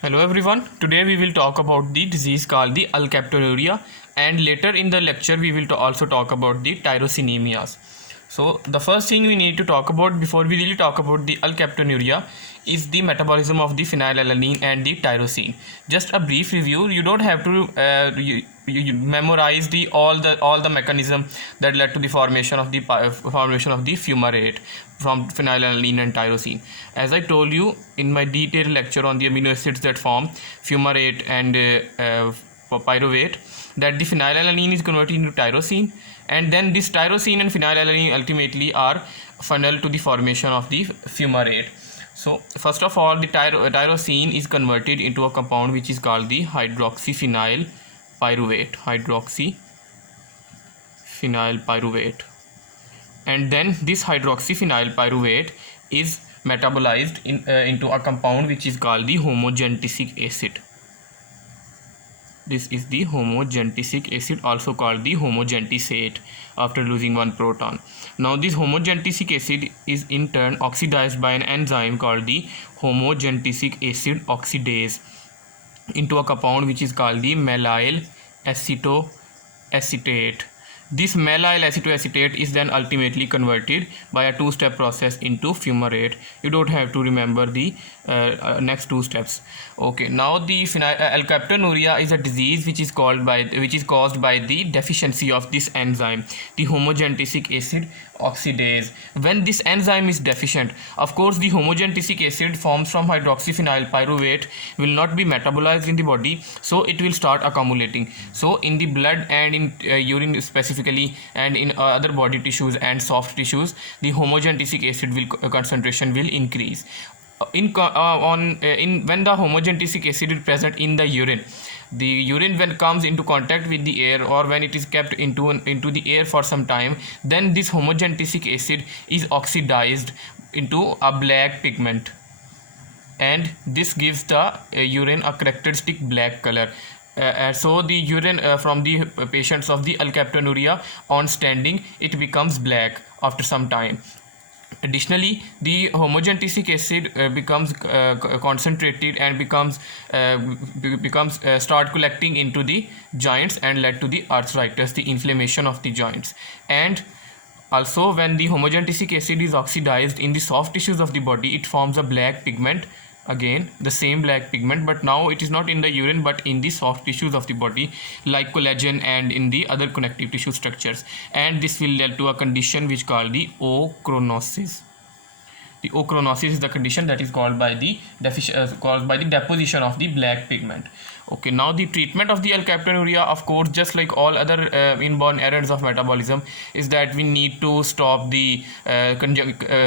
Hello everyone. Today we will talk about the disease called the alkaptonuria, and later in the lecture we will also talk about the tyrosinemias. So the first thing we need to talk about before we really talk about the alkaptonuria is the metabolism of the phenylalanine and the tyrosine. Just a brief review. You don't have to you memorize the all the mechanism that led to the formation of the fumarate from phenylalanine and tyrosine. As I told you in my detailed lecture on the amino acids that form fumarate and pyruvate, that the phenylalanine is converted into tyrosine, and then this tyrosine and phenylalanine ultimately are funneled to the formation of the fumarate. So first of all, the tyrosine is converted into a compound which is called the hydroxyphenyl pyruvate, and then this hydroxyphenyl pyruvate is metabolized into a compound which is called the homogentic acid. This is the homogentic acid, also called the homogentisate, after losing one proton. Now this homogentic acid is in turn oxidized by an enzyme called the homogentic acid oxidase into a compound which is called the mallyl acetoacetate. This mallyl acetoacetate is then ultimately converted by a two-step process into fumarate. You don't have to remember the next two steps. Okay, now the alkaptonuria is a disease which is caused by the deficiency of this enzyme, the homogentic acid oxidase. When this enzyme is deficient, of course the homogentic acid forms from hydroxyphenyl pyruvate will not be metabolized in the body, so it will start accumulating. So in the blood and in urine specifically, and in other body tissues and soft tissues, the homogentic acid concentration will increase. When the homogentic acid is present in the urine, when comes into contact with the air, or when it is kept into the air for some time, then this homogentic acid is oxidized into a black pigment, and this gives the urine a characteristic black color. So the urine from the patients of the alkaptonuria, on standing, it becomes black after some time. Additionally, the homogentic acid becomes concentrated and becomes start collecting into the joints and led to the arthritis, the inflammation of the joints. And also, when the homogentic acid is oxidized in the soft tissues of the body, it forms a black pigment, again the same black pigment, but now it is not in the urine but in the soft tissues of the body like collagen and in the other connective tissue structures, and this will lead to a condition which called the ochronosis. The ochronosis is the condition that is caused by the deposition of the black pigment. Okay, now the treatment of the alkaptonuria, of course, just like all other inborn errors of metabolism, is that we need to stop the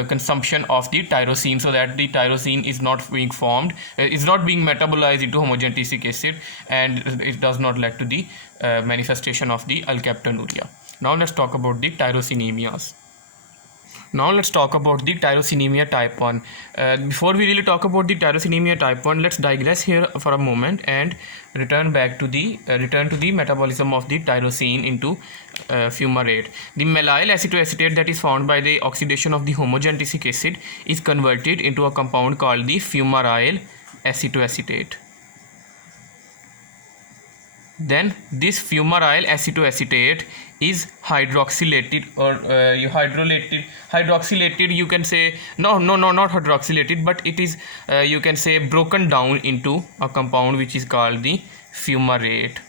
consumption of the tyrosine, so that the tyrosine is not being formed, is not being metabolized into homogentic acid, and it does not lead to the manifestation of the alkaptonuria. Now let's talk about the tyrosinemias. Now let's talk about the tyrosinemia type 1. Before we really talk about the tyrosinemia type 1, let's digress here for a moment and return back to the metabolism of the tyrosine into fumarate. The mallyl acetoacetate that is found by the oxidation of the homogentic acid is converted into a compound called the fumaryl acetoacetate. Then this fumaryl acetoacetate is hydroxylated, or hydroxylated, you can say, no, not hydroxylated, but it is you can say broken down into a compound which is called the fumarate,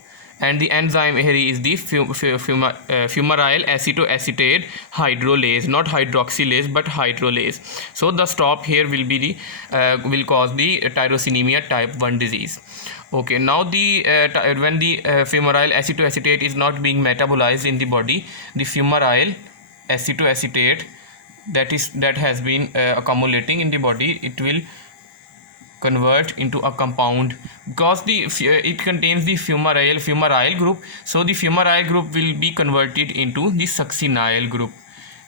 and the enzyme here is the fumaryl acetoacetate hydrolase, not hydroxylase but hydrolase. So the stop here will be the will cause the tyrosinemia type 1 disease. Okay, now the when the fumaryl acetoacetate is not being metabolized in the body, the fumaryl acetoacetate that has been accumulating in the body, it will convert into a compound, because it contains the fumaryl group, so the fumaryl group will be converted into the succinyl group,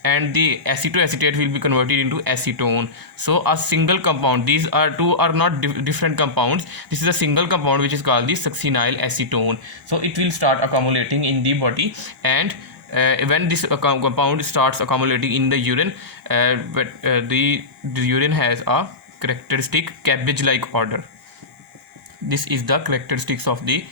and the acetoacetate will be converted into acetone. So a single compound, these are not different compounds, this is a single compound which is called the succinyl acetone. So it will start accumulating in the body, and when this compound starts accumulating in the urine, the urine has a characteristic cabbage like odor. This is the characteristics of the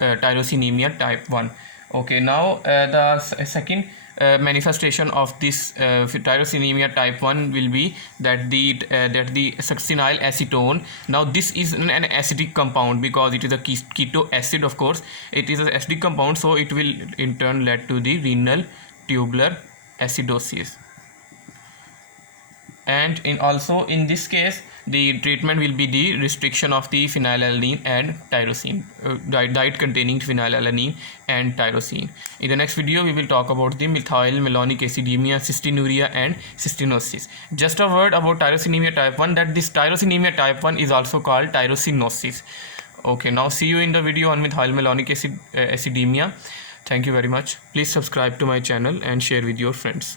tyrosinemia type 1. Okay, now the second manifestation of this tyrosinemia type 1 will be that the succinyl acetone. Now this is an acidic compound because it is a keto acid. Of course it is an acidic compound, so it will in turn lead to the renal tubular acidosis. And also in this case the treatment will be the restriction of the phenylalanine and tyrosine, diet containing phenylalanine and tyrosine. In the next video we will talk about the methylmalonic acidemia, cystinuria and cystinosis. Just a word about tyrosinemia type 1, that this tyrosinemia type 1 is also called tyrosinosis. Okay, now see you in the video on methylmalonic acidemia. Thank you very much. Please subscribe to my channel and share with your friends.